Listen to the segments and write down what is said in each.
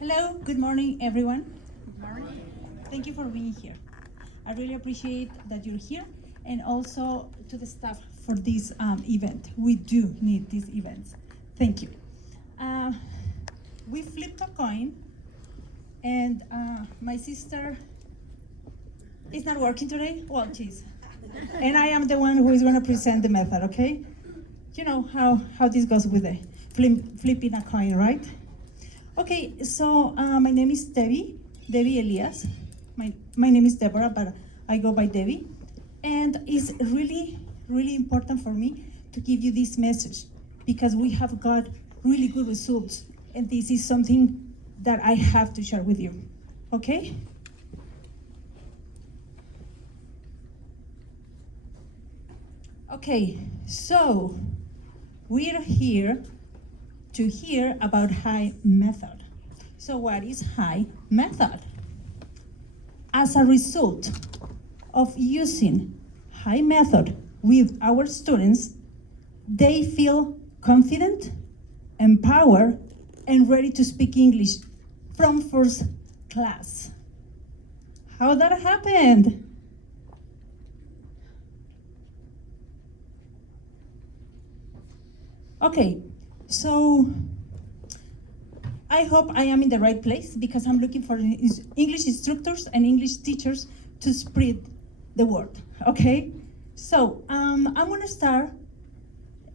Hello, good morning, everyone. Good morning. Thank you for being here. I really appreciate that you're here, and also to the staff for this event. We do need these events. Thank you. We flipped a coin, and my sister is not working today. Well, she's. And I am the one who is going to present the method, okay? You know how this goes with the flipping a coin, right? Okay, so my name is Debbie Elias. My name is Deborah, but I go by Debbie. And it's really, really important for me to give you this message because we have got really good results. And this is something that I have to share with you, okay? Okay, so we're here to hear about FIID method. So what is FIID method? As a result of using FIID method with our students, they feel confident, empowered, and ready to speak English from first class. How that happened? Okay, so I hope I am in the right place because I'm looking for English instructors and English teachers to spread the word, okay? So I'm gonna start,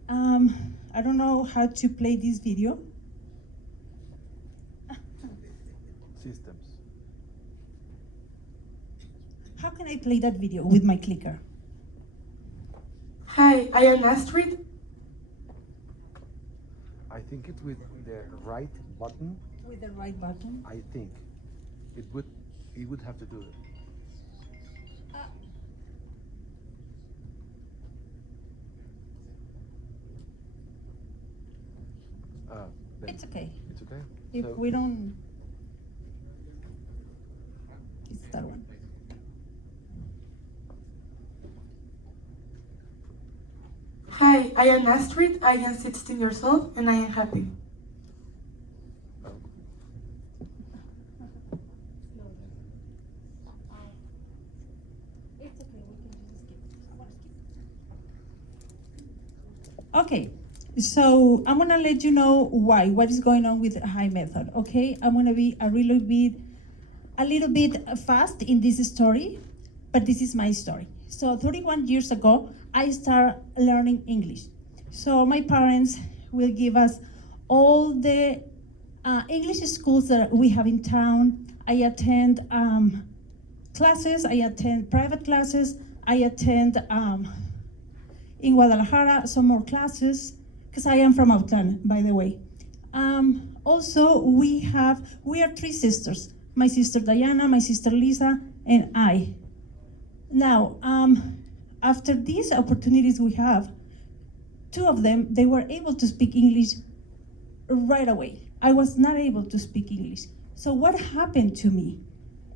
I don't know how to play this video. Systems. How can I play that video with my clicker? Hi, I am Astrid. I think it's with the right button. With the right button? I think it would have to do it. Then It's okay. It's okay. If So- we don't, it's that one. Hi, I am Astrid. I am 16 years old and I am happy. Oh. It's okay, we can just skip. I wanna skip. Okay, so I'm gonna let you know what is going on with the FIID method, okay? I'm gonna be a little bit fast in this story, but this is my story. So 31 years ago, I started learning English. So my parents will give us all the English schools that we have in town. I attend classes, I attend private classes, I attend in Guadalajara some more classes, because I am from Outland, by the way. Also, we are three sisters. My sister Diana, my sister Lisa, and I. Now, after these opportunities we have, two of them, they were able to speak English right away. I was not able to speak English. So what happened to me?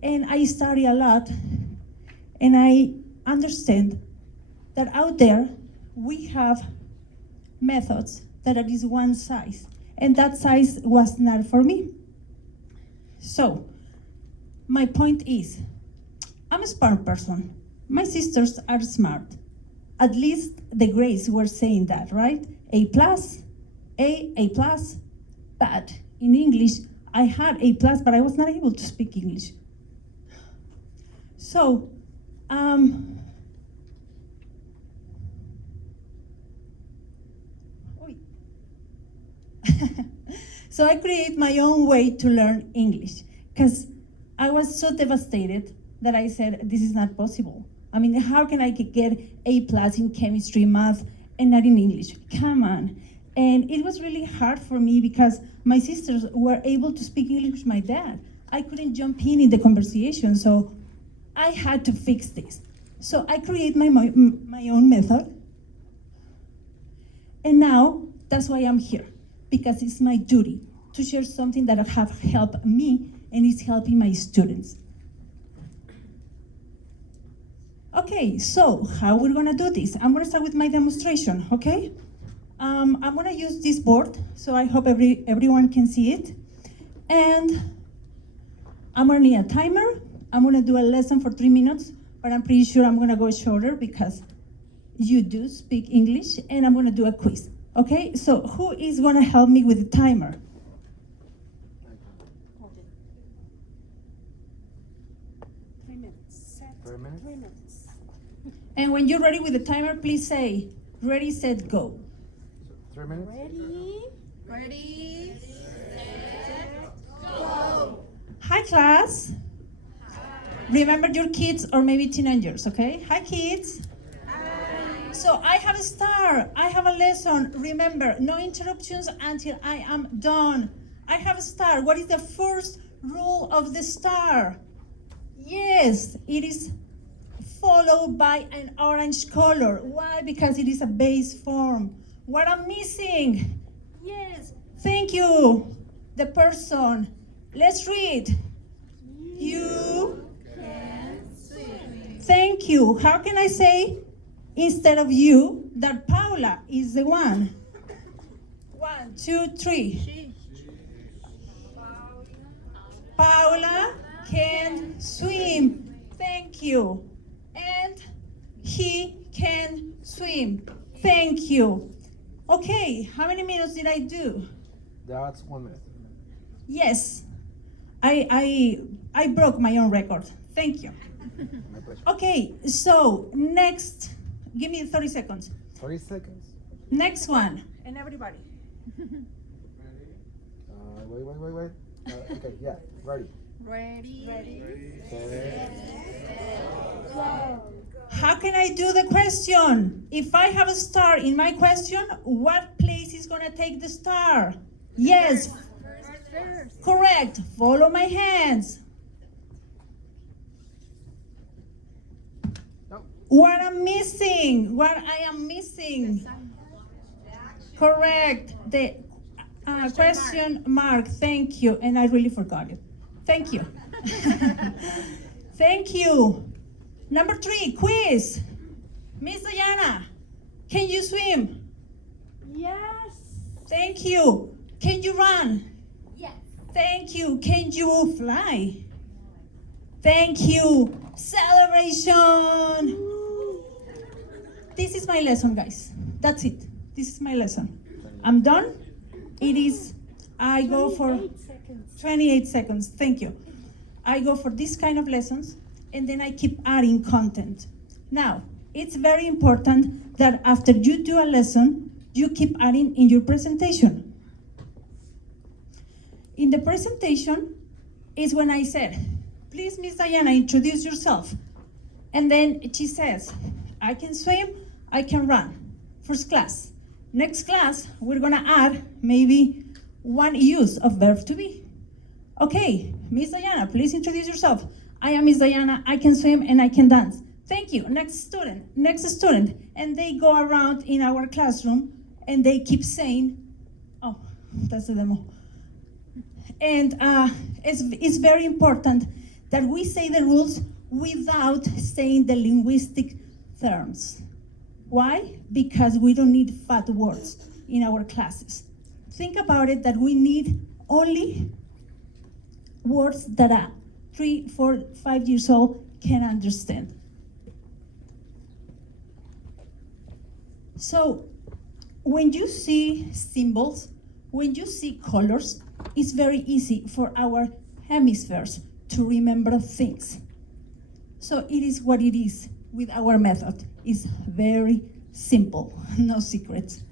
And I study a lot, and I understand that out there, we have methods that are this one size, and that size was not for me. So, my point is, I'm a smart person. My sisters are smart. At least the grades were saying that, right? A+, A+. But in English, I had A+, but I was not able to speak English. So, so I create my own way to learn English because I was so devastated that I said, this is not possible. I mean, how can I get A+ in chemistry, math, and not in English? Come on. And it was really hard for me because my sisters were able to speak English with my dad. I couldn't jump in the conversation, so I had to fix this. So I create my own method. And now, that's why I'm here, because it's my duty to share something that have helped me and is helping my students. Okay, so how we're gonna do this? I'm gonna start with my demonstration, okay? I'm gonna use this board, so I hope everyone can see it. And I'm gonna need a timer. I'm gonna do a lesson for 3 minutes, but I'm pretty sure I'm gonna go shorter because you do speak English, and I'm gonna do a quiz. Okay, so who is gonna help me with the timer? 3 minutes. Set. 3 minutes? 3 minutes. And when you're ready with the timer, please say, ready, set, go. 3 minutes? Ready? Ready? Hi, class. Remember your kids or maybe teenagers, okay? Hi, kids. So I have a star. I have a lesson. Remember, no interruptions until I am done. I have a star. What is the first rule of the star? Yes, it is followed by an orange color. Why? Because it is a base form. What I'm missing? Yes, thank you. The person. Let's read. You Can swim. Thank you. How can I say instead of you that Paula is the one? 1, 2, 3. Paula can swim. Thank you. And he can swim. Thank you. Okay, how many minutes did I do? That's 1 minute. Yes, I broke my own record. Thank you. My pleasure. Okay, so next, give me 30 seconds. 30 seconds. Next one. And everybody. Wait. Okay, yeah, ready. Ready? Set. How can I do the question? If I have a star in my question, what place is gonna take the star? Yes, First. correct. Follow my hands. No. What I'm missing? What I am missing? Correct. The question mark. Thank you. And I really forgot it. Thank you. Thank you. Number 3, quiz. Miss Diana, can you swim? Yes. Thank you. Can you run? Yes. Thank you. Can you fly? Thank you. Celebration. This is my lesson, guys. That's it. This is my lesson. I'm done. It is, I go for 8 seconds. 28 seconds. Thank you. I go for this kind of lessons, and then I keep adding content. Now, it's very important that after you do a lesson, you keep adding in your presentation. In the presentation is when I said, please, Miss Diana, introduce yourself. And then she says, I can swim, I can run. First class. Next class, we're gonna add maybe one use of verb to be. Okay, Miss Diana, please introduce yourself. I am Miss Diana, I can swim and I can dance. Thank you, next student. And they go around in our classroom and they keep saying, oh, that's the demo. And it's very important that we say the rules without saying the linguistic terms. Why? Because we don't need fat words in our classes. Think about it that we need only words that a 3, 4, 5 years old can understand. So when you see symbols, when you see colors, it's very easy for our hemispheres to remember things. So it is what it is with our method. It's very simple, no secrets.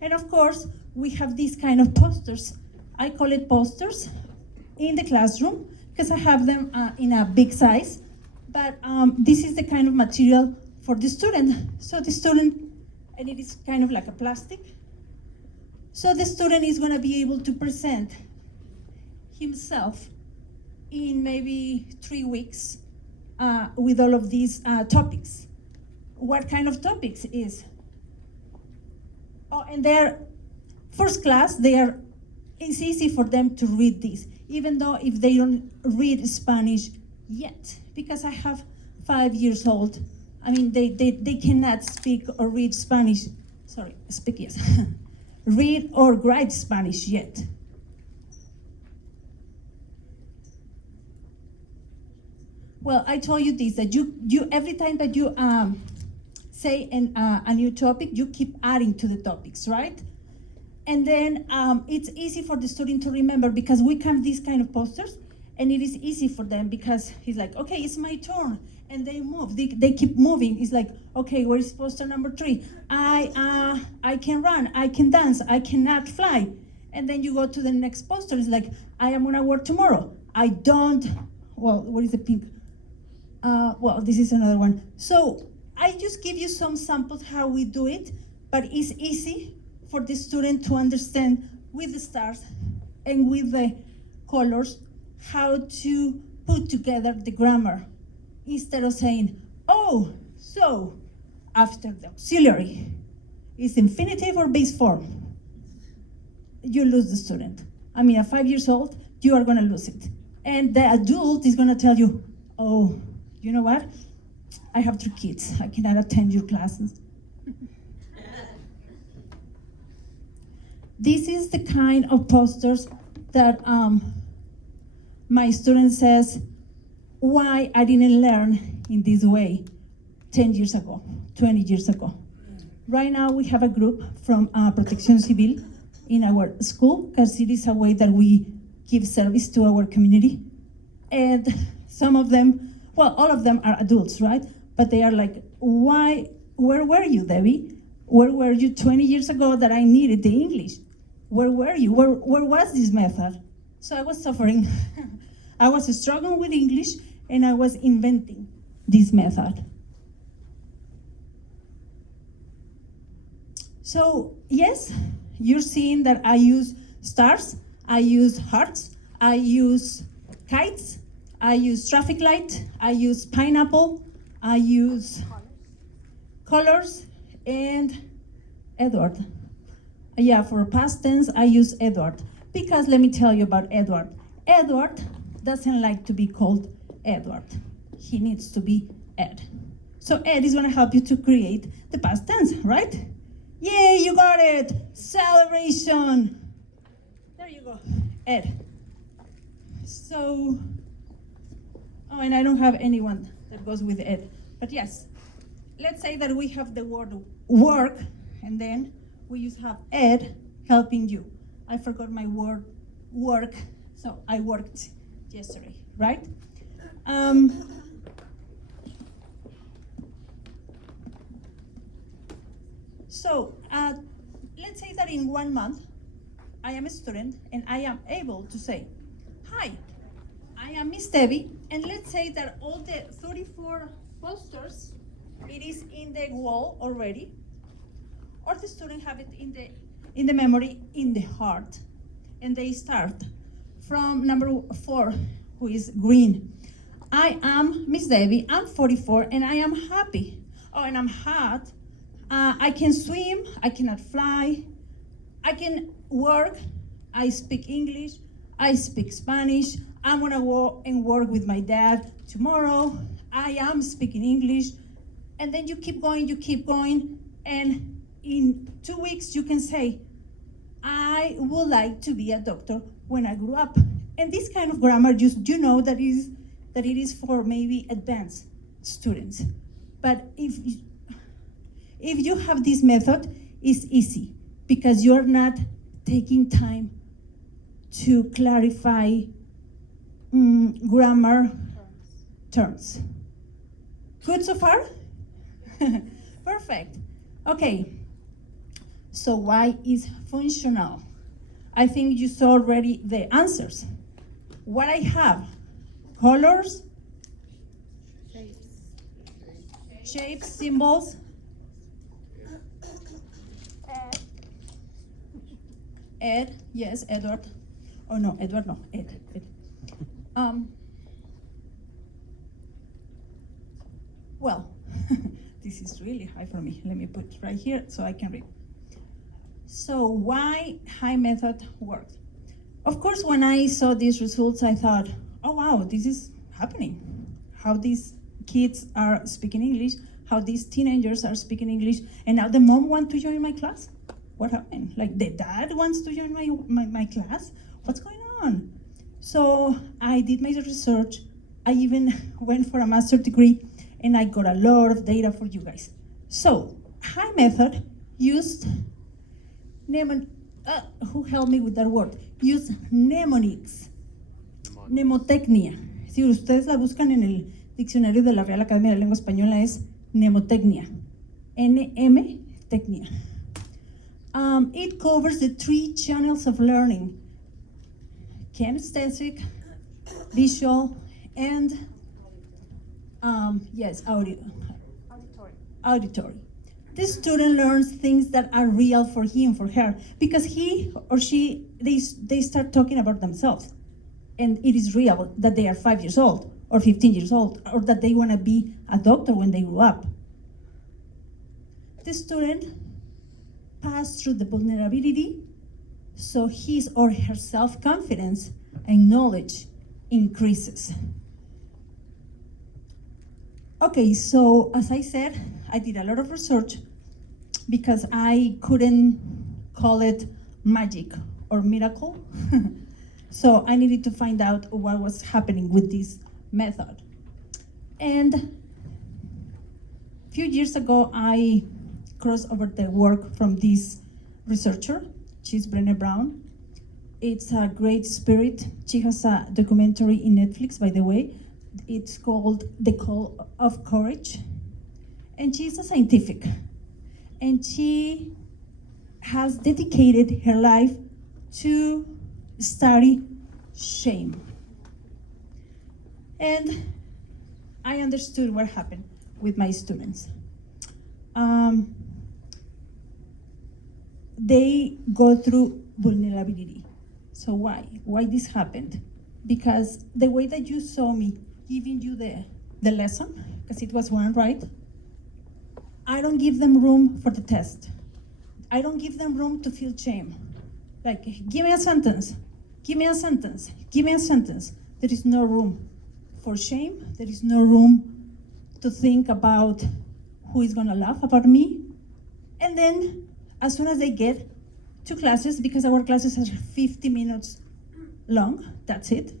And of course, we have these kind of posters. I call it posters in the classroom because I have them in a big size. But this is the kind of material for the student. So the student, and it is kind of like a plastic. So the student is going to be able to present himself in maybe 3 weeks with all of these topics. What kind of topics is? Oh, and they're first class, it's easy for them to read this, even though if they don't read Spanish yet, because I have 5 years old. I mean, they cannot speak or read Spanish, yes, read or write Spanish yet. Well, I told you this, that you every time that you say a new topic, you keep adding to the topics, right? And then it's easy for the student to remember because we have these kind of posters, and it is easy for them because he's like, okay, it's my turn, and they move. They keep moving. It's like, okay, where is poster number 3? I can run, I can dance, I cannot fly. And then you go to the next poster. It's like, I am gonna work tomorrow. I don't. Well, what is the pink? Well, this is another one. So I just give you some samples how we do it, but it's easy for the student to understand with the stars and with the colors how to put together the grammar instead of saying, oh, so after the auxiliary is infinitive or base form. You lose the student. I mean, at 5 years old, you are gonna lose it. And the adult is gonna tell you, oh, you know what? I have 3 kids. I cannot attend your classes. This is the kind of posters that my student says, why I didn't learn in this way 10 years ago, 20 years ago. Right now we have a group from Protección Civil in our school, because it is a way that we give service to our community. And some of them, well, all of them are adults, right? But they are like, why, where were you, Debbie? Where were you 20 years ago that I needed the English? Where were you? Where was this method? So I was suffering. I was struggling with English, and I was inventing this method. So yes, you're seeing that I use stars, I use hearts, I use kites, I use traffic light, I use pineapple, I use colors, and Edward. Yeah, for past tense, I use Edward. Because let me tell you about Edward. Edward doesn't like to be called Edward. He needs to be Ed. So Ed is gonna help you to create the past tense, right? Yay, you got it! Celebration! There you go, Ed. So, oh, and I don't have anyone that goes with Ed. But yes, let's say that we have the word work, and then we just have Ed helping you. I forgot my word work, so I worked yesterday, right? So let's say that in 1 month, I am a student and I am able to say, hi, I am Miss Debbie, and let's say that all the 34 posters, it is in the wall already, or the student have it in the memory, in the heart, and they start from number 4, who is green. I am Miss Debbie, I'm 44, and I am happy. Oh, and I'm hot. I can swim, I cannot fly, I can work, I speak English, I speak Spanish, I'm gonna go and work with my dad tomorrow, I am speaking English, and then you keep going, and in 2 weeks you can say, I would like to be a doctor when I grew up. And this kind of grammar, just you know that it is for maybe advanced students. But if you have this method, it's easy because you're not taking time to clarify grammar terms. Good so far? Perfect. Okay. So why is functional? I think you saw already the answers. What I have, colors, shapes, symbols, Ed, yes, Edward. Oh no, Edward, no, Ed. Well, this is really high for me. Let me put it right here so I can read. So why high method works? Of course, when I saw these results, I thought, oh wow, this is happening. How these kids are speaking English, how these teenagers are speaking English, and now the mom wants to join my class? What happened? Like the dad wants to join my class? What's going on? So I did my research, I even went for a master's degree and I got a lot of data for you guys. So, high method used who helped me with that word? Use mnemonics, mnemotecnia. Si ustedes la buscan en el diccionario de la Real Academia de la Lengua Española es mnemotecnia, NM tecnia. It covers the 3 channels of learning: kinesthetic, visual, and auditory. This student learns things that are real for him, for her, because he or she, they start talking about themselves. And it is real that they are 5 years old, or 15 years old, or that they want to be a doctor when they grow up. The student passed through the vulnerability, so his or her self-confidence and knowledge increases. Okay, so as I said, I did a lot of research because I couldn't call it magic or miracle. So I needed to find out what was happening with this method. And a few years ago, I crossed over the work from this researcher. She's Brené Brown. It's a great spirit. She has a documentary in Netflix, by the way. It's called The Call of Courage. And she's a scientific. And she has dedicated her life to study shame. And I understood what happened with my students. They go through vulnerability. So why? Why this happened? Because the way that you saw me giving you the lesson, because it was one, right? I don't give them room for the test. I don't give them room to feel shame. Like, give me a sentence, give me a sentence, give me a sentence. There is no room for shame. There is no room to think about who is gonna laugh about me. And then, as soon as they get to classes, because our classes are 50 minutes long, that's it.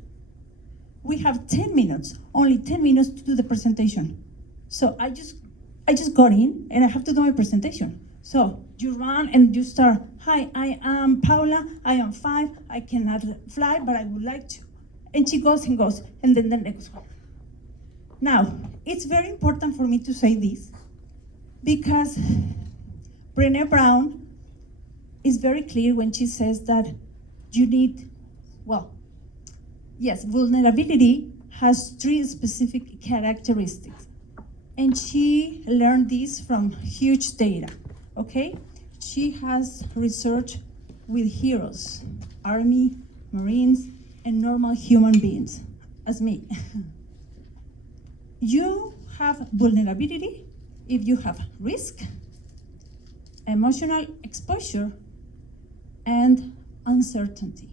We have 10 minutes, only 10 minutes to do the presentation. So I just got in and I have to do my presentation. So you run and you start, hi, I am Paula, I am 5, I cannot fly, but I would like to. And she goes, and then the next one. Now, it's very important for me to say this because Brené Brown is very clear when she says that you need, vulnerability has 3 specific characteristics. And she learned this from huge data, okay? She has researched with heroes, Army, Marines, and normal human beings, as me. You have vulnerability if you have risk, emotional exposure, and uncertainty.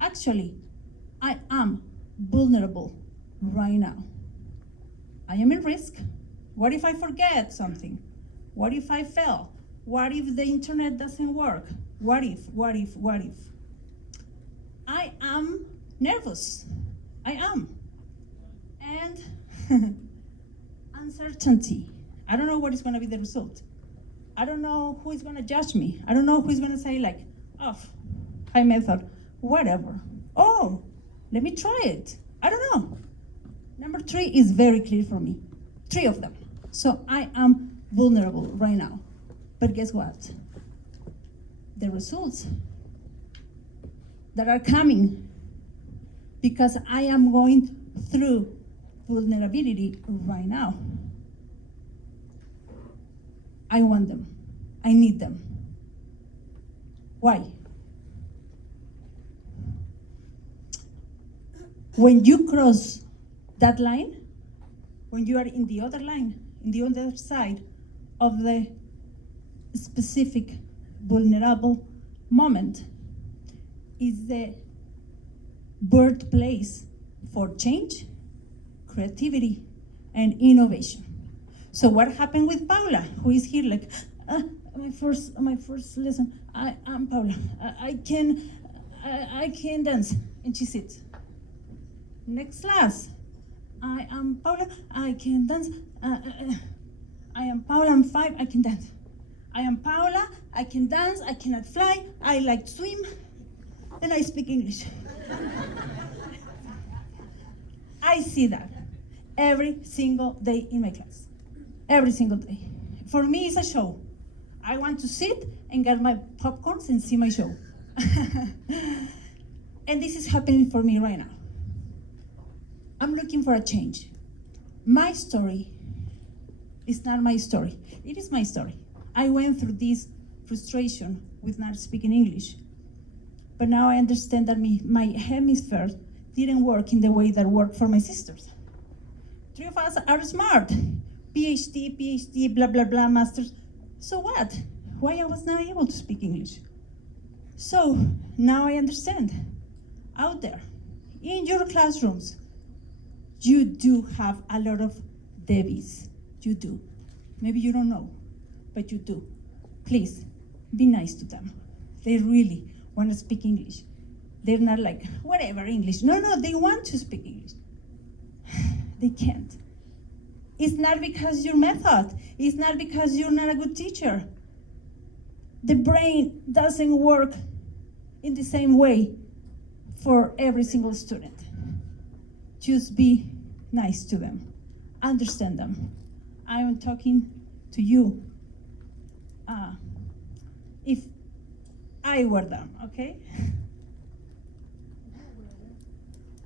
Actually, I am vulnerable right now. I am in risk. What if I forget something? What if I fail? What if the internet doesn't work? What if? I am nervous. I am. And uncertainty. I don't know what is gonna be the result. I don't know who is gonna judge me. I don't know who is gonna say like, oh, high method, whatever. Oh, let me try it. I don't know. Number 3 is very clear for me. 3 of them. So I am vulnerable right now. But guess what? The results that are coming because I am going through vulnerability right now. I want them. I need them. Why? When you cross that line, when you are in the other line, in the other side of the specific vulnerable moment, is the birthplace for change, creativity, and innovation. So what happened with Paula, who is here like, my first lesson, I'm Paula, I can dance, and she sits. Next class, I am Paula, I can dance. I am Paula, I'm 5, I can dance. I am Paula, I can dance, I cannot fly, I like to swim, then I speak English. I see that every single day in my class. Every single day. For me, it's a show. I want to sit and get my popcorns and see my show. And this is happening for me right now. I'm looking for a change. My story is not my story. It is my story. I went through this frustration with not speaking English. But now I understand that my hemisphere didn't work in the way that worked for my sisters. 3 of us are smart. PhD, blah, blah, blah, masters. So what? Why I was not able to speak English? So now I understand. Out there, in your classrooms, you do have a lot of Debbies. You do. Maybe you don't know, but you do. Please, be nice to them. They really want to speak English. They're not like, whatever, English. No, they want to speak English. They can't. It's not because your method. It's not because you're not a good teacher. The brain doesn't work in the same way for every single student. Just be nice to them. Understand them. I am talking to you. If I were them, okay?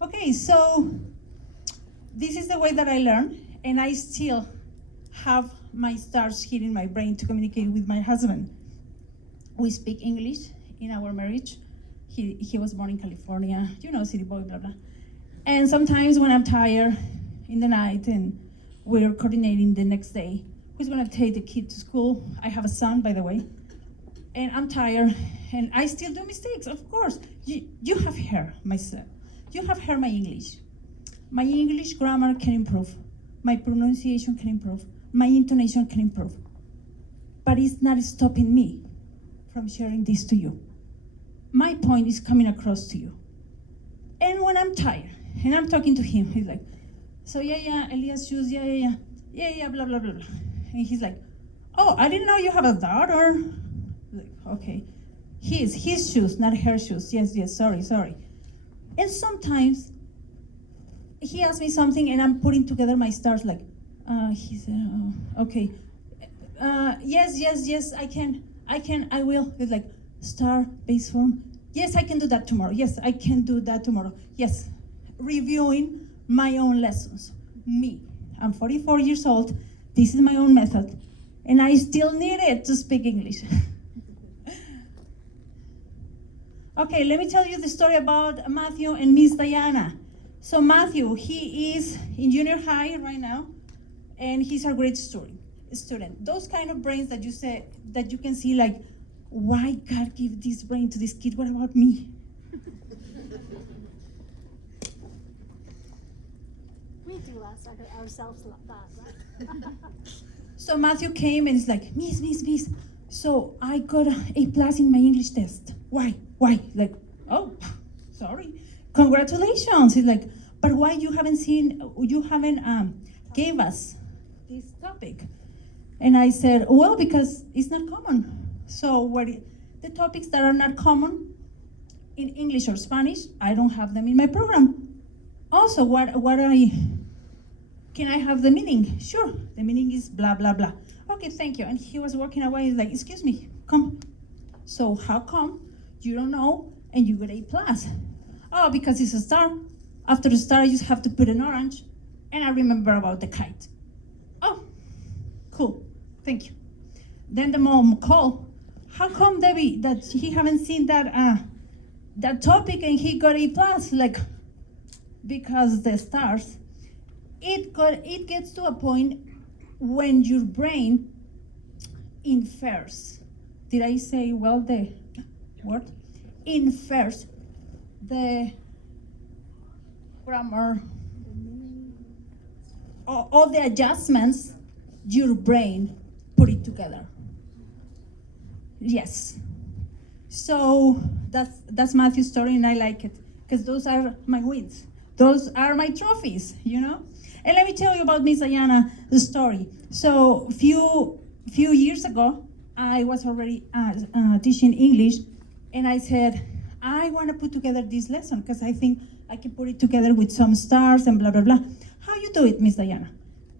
Okay, so this is the way that I learn, and I still have my stars here in my brain to communicate with my husband. We speak English in our marriage. He was born in California, you know, city boy, blah, blah. And sometimes when I'm tired in the night and we're coordinating the next day, who's gonna take the kid to school? I have a son, by the way. And I'm tired, and I still do mistakes, of course. You have heard myself. You have heard my English. My English grammar can improve. My pronunciation can improve. My intonation can improve. But it's not stopping me from sharing this to you. My point is coming across to you. And when I'm tired, and I'm talking to him, he's like, so yeah, Elias shoes, yeah, blah, blah, blah, blah. And he's like, oh, I didn't know you have a daughter. Like, okay, his shoes, not her shoes. Yes, sorry. And sometimes he asks me something and I'm putting together my stars like, he said, oh, okay. Yes, I will. It's like, star, base form. Yes, I can do that tomorrow. Yes, I can do that tomorrow. Yes, reviewing my own lessons. Me, I'm 44 years old. This is my own method. And I still need it to speak English. Okay, let me tell you the story about Matthew and Miss Diana. So Matthew, he is in junior high right now, and he's a great student. Those kind of brains that you can see like, why God give this brain to this kid? What about me? We do ourselves like that, right? So Matthew came and he's like, Miss. So I got A+ in my English test. Why? Like, oh, sorry. Congratulations. He's like, but why you haven't gave us this topic? And I said, well, because it's not common. So the topics that are not common in English or Spanish, I don't have them in my program. Also, can I have the meaning? Sure, the meaning is blah, blah, blah. Okay, thank you. And he was walking away, he's like, excuse me, come. So how come you don't know and you get A+? Oh, because it's a star. After the star, you just have to put an orange. And I remember about the kite. Oh, cool, thank you. Then the mom called. How come, Debbie, that he haven't seen that topic and he got A+? Like, because the stars, it gets to a point when your brain infers. Did I say well the word? Infers the grammar, all the adjustments, your brain put it together. Yes. So that's Matthew's story, and I like it because those are my wins. Those are my trophies, you know. And let me tell you about Miss Diana, the story. So few years ago, I was already teaching English, and I said, I want to put together this lesson because I think I can put it together with some stars and blah, blah, blah. How you do it, Miss Diana?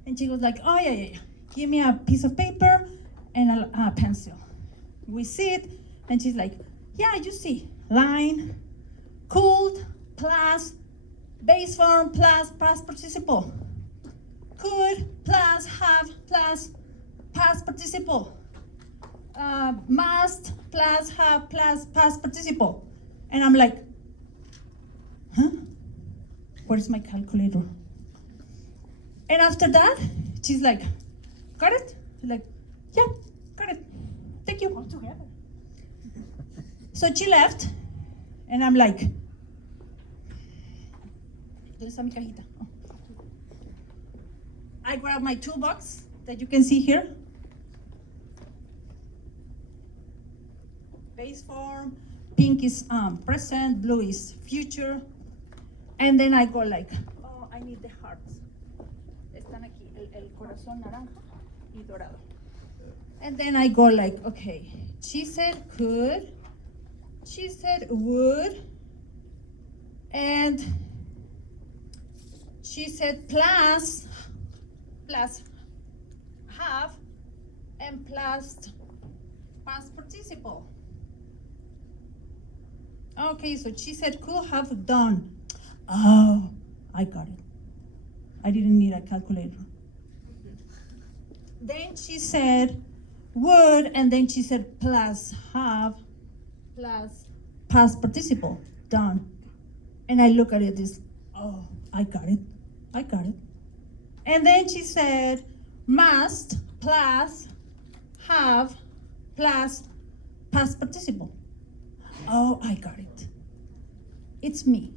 And she was like, oh, yeah. Give me a piece of paper and a pencil. We sit, and she's like, yeah, you see, line, could, plus, base form, plus, past participle. Could, plus, have, plus, past participle. Must, plus, have, plus, past participle. And I'm like, huh? Where's my calculator? And after that, she's like, got it? She's like, yeah, got it. Thank you. All together. So she left, and I'm like, ¿dónde está mi cajita? Oh. I grab my toolbox that you can see here. Base form, pink is present, blue is future. And then I go like, oh, I need the hearts. Están aquí, el corazón naranja y dorado. And then I go like, okay, she said could, she said would, and she said plus have, and plus past participle. Okay, so she said could have done. Oh, I got it. I didn't need a calculator. Then she said would, and then she said plus have, plus past participle, done. And I look at it as, oh, I got it. And then she said must, plus have, plus past participle. Oh, I got it. It's me,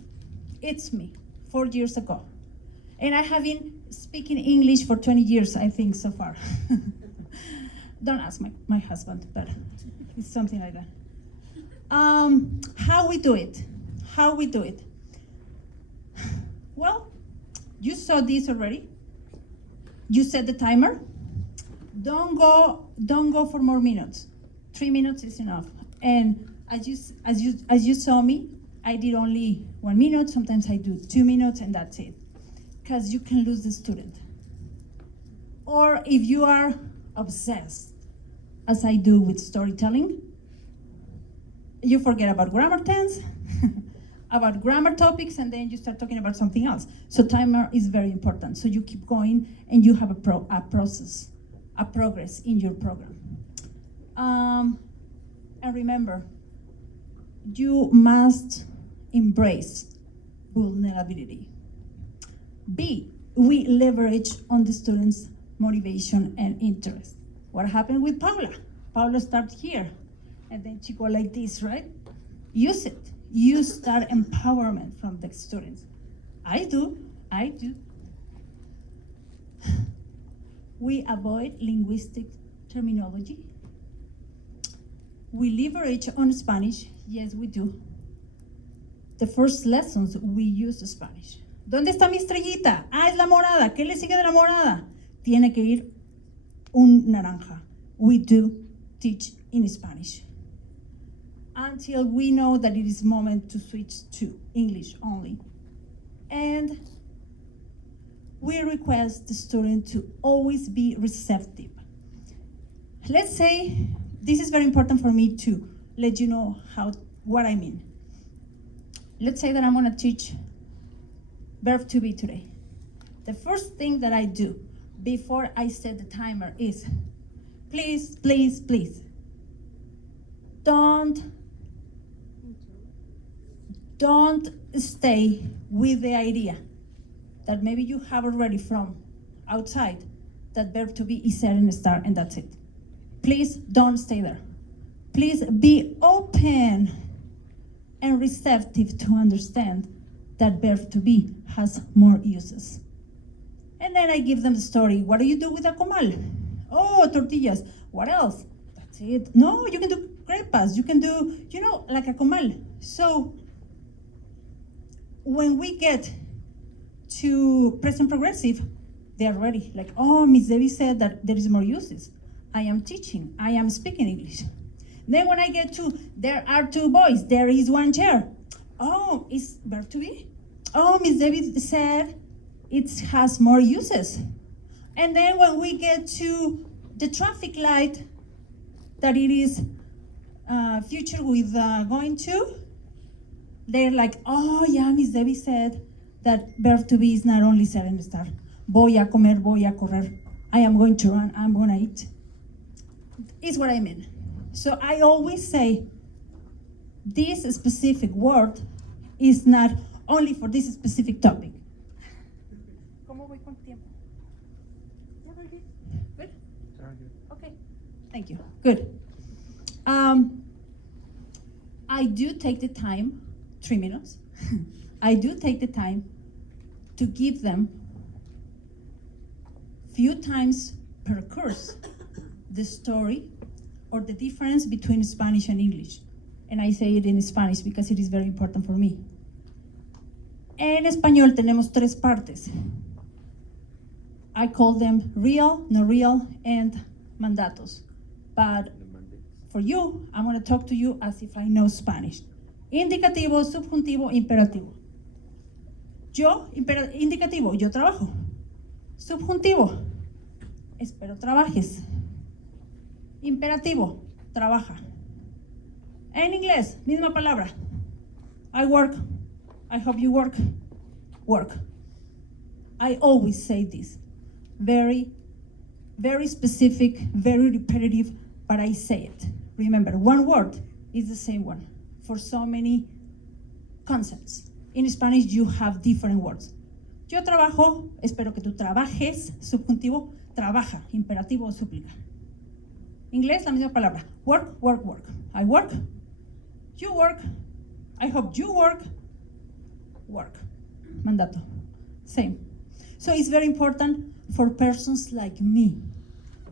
4 years ago. And I have been speaking English for 20 years, I think, so far. Don't ask my husband, but it's something like that. How we do it? Well, you saw this already. You set the timer. Don't go for more minutes. 3 minutes is enough. And as you saw me, I did only 1 minute. Sometimes I do 2 minutes, and that's it. Because you can lose the student. Or if you are obsessed, as I do with storytelling, you forget about grammar tense, about grammar topics, and then you start talking about something else. So timer is very important. So you keep going, and you have a progress in your program. And remember, you must embrace vulnerability. B, we leverage on the students' motivation and interest. What happened with Paula? Paula started here, and then she go like this, right? Use it. You start empowerment from the students. I do. We avoid linguistic terminology. We leverage on Spanish. Yes, we do. The first lessons, we use Spanish. ¿Dónde está mi estrellita? Ah, es la morada. ¿Qué le sigue de la morada? Tiene que ir un naranja. We do teach in Spanish until we know that it is moment to switch to English only. And we request the student to always be receptive. Let's say, this is very important for me to let you know what I mean. Let's say that I'm gonna teach verb to be today. The first thing that I do before I set the timer is, please, don't stay with the idea that maybe you have already from outside that verb to be is set in a star and that's it. Please don't stay there. Please be open and receptive to understand that verb to be has more uses. And then I give them the story. What do you do with a comal? Oh, tortillas. What else? That's it. No, you can do crepas. You can do, like a comal. So when we get to present progressive, they are ready. Like, oh, Miss Debbie said that there is more uses. I am teaching, I am speaking English. Then when I get to, there are two boys, there is one chair. Oh, it's verb to be? Oh, Miss Debbie said it has more uses. And then when we get to the traffic light, that it is future with going to, they're like, oh yeah, Miss Debbie said that verb to be is not only ser and estar. Voy a comer, voy a correr. I am going to run, I'm gonna eat. Is what I mean. So I always say, this specific word is not only for this specific topic. ¿Cómo voy con tiempo? Yeah, very good. Good? Very good. Okay. Thank you. Good. I do take the time, 3 minutes. I do take the time to give them few times per course the story or the difference between Spanish and English. And I say it in Spanish because it is very important for me. En español tenemos 3 partes. I call them real, no real, and mandatos. But The mandates. for you, I'm going to talk to you as if I know Spanish. Indicativo, subjuntivo, imperativo. Yo, indicativo, yo trabajo. Subjuntivo, espero trabajes. Imperativo, trabaja. En inglés, misma palabra. I work. I hope you work. Work. I always say this. Very, very specific, very repetitive, but I say it. Remember, one word is the same one for so many concepts. In Spanish, you have different words. Yo trabajo, espero que tú trabajes, subjuntivo, trabaja, imperativo o súplica. Inglés, la misma palabra. Work, work, work. I work. You work. I hope you work. Work. Mandato. Same. So it's very important for persons like me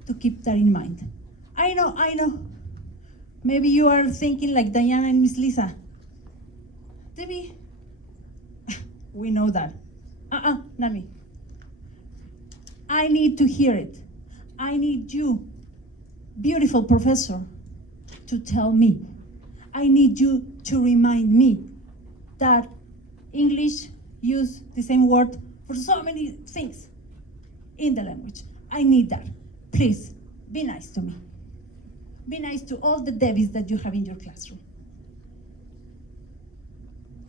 to keep that in mind. I know. Maybe you are thinking like Diana and Miss Lisa. Debbie, we know that. Not me. I need to hear it. I need you, beautiful professor, to tell me. I need you to remind me that English use the same word for so many things in the language. I need that. Please, be nice to me. Be nice to all the Debbies that you have in your classroom.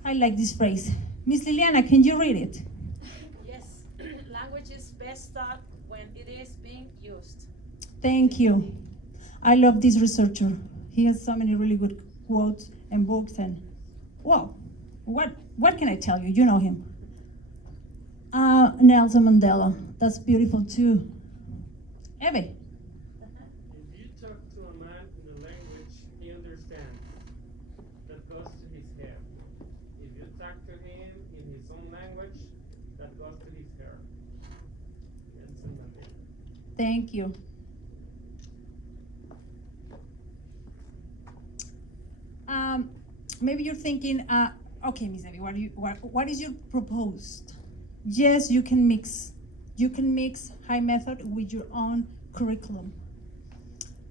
I like this phrase. Miss Liliana, can you read it? Yes, language is best taught when it is being used. Thank you. I love this researcher. He has so many really good quotes and books and, well, what can I tell you? You know him. Nelson Mandela, that's beautiful too. Eve, If you talk to a man in a language he understands, that goes to his head. If you talk to him in his own language, that goes to his hair. Nelson Mandela. thank you. Maybe you're thinking, okay, Miss Eve, what is your proposed? Yes, you can mix. You can mix high method with your own curriculum,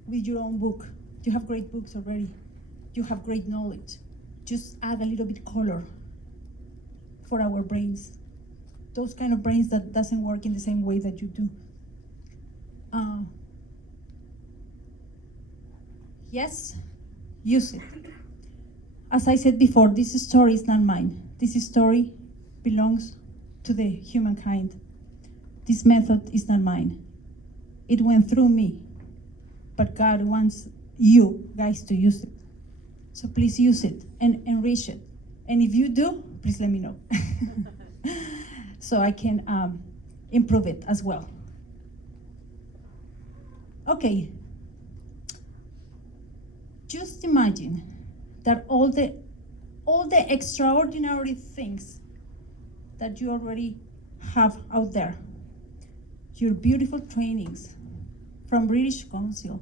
with your own book. You have great books already. You have great knowledge. Just add a little bit color for our brains. Those kind of brains that doesn't work in the same way that you do. Yes, use it. As I said before, this story is not mine. This story belongs to the humankind. This method is not mine. It went through me, but God wants you guys to use it. So please use it and enrich it. And if you do, please let me know. So I can improve it as well. Okay. Just imagine that all the extraordinary things that you already have out there, your beautiful trainings from British Council,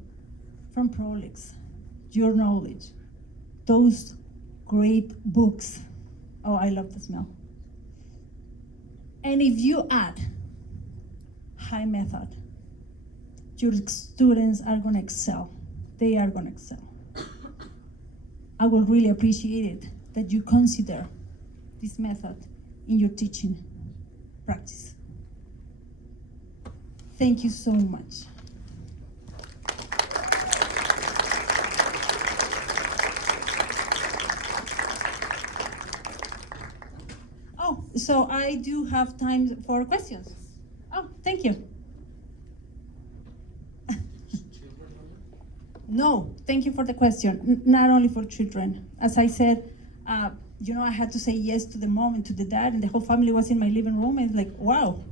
from proulex, your knowledge, those great books. Oh, I love the smell. And if you add high method, your students are gonna excel. They are gonna excel. I will really appreciate it that you consider this method in your teaching practice. Thank you so much. Oh, so I do have time for questions. Oh, thank you. No, thank you for the question. Not only for children. As I said, I had to say yes to the mom and to the dad, and the whole family was in my living room, and like, wow.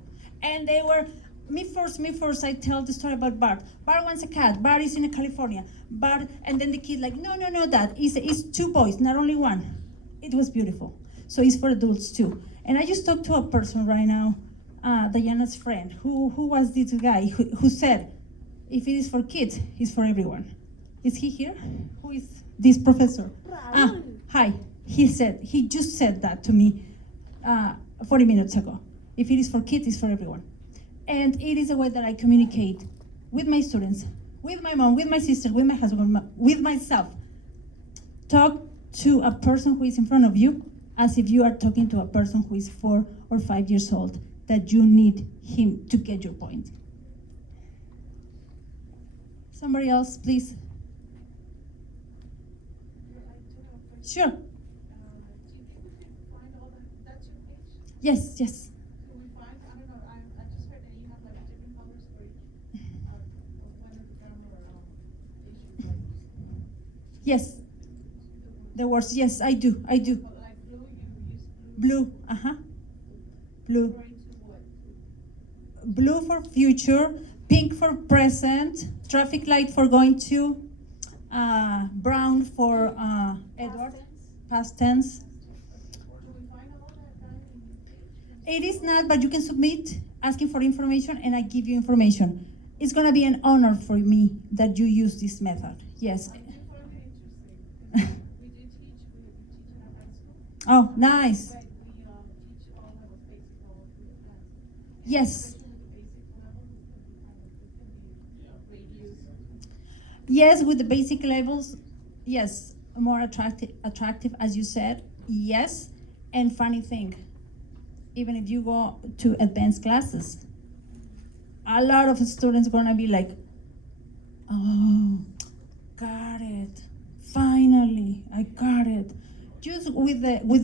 And they were, me first, I tell the story about Bart. Bart wants a cat. Bart is in California. Bart, and then the kid like, no, Dad, it's two boys, not only one. It was beautiful. So it's for adults too. And I just talked to a person right now, Diana's friend, who was this guy who said, if it is for kids, it's for everyone. Is he here? Who is this professor? Hi. He just said that to me 40 minutes ago. If it is for kids, it's for everyone. And it is a way that I communicate with my students, with my mom, with my sister, with my husband, with myself. Talk to a person who is in front of you as if you are talking to a person who is 4 or 5 years old, that you need him to get your point. Somebody else, please. Sure. Do you think we can find all that's your page? Yes. Can we find, I don't know, I just heard that you have like different colors for each, when the grammar issue, like. Yes. The words, yes, I do. But like blue, you use blue. Blue, Blue. Referring to what? Blue for future, pink for present, traffic light for going to, brown for Edward, past tense. Do we find all that It is not, but you can submit asking for information and I give you information. It's gonna be an honor for me that you use this method, yes. I do find it interesting, because we teach in our high school, Oh, nice, but we teach all levels, basic all through advanced. yes. Especially with the basic levels, it can be great use. Yes, with the basic levels, yes, more attractive as you said, yes. And funny thing, even if you go to advanced classes, a lot of students gonna be like, oh, got it, finally, I got it. Just with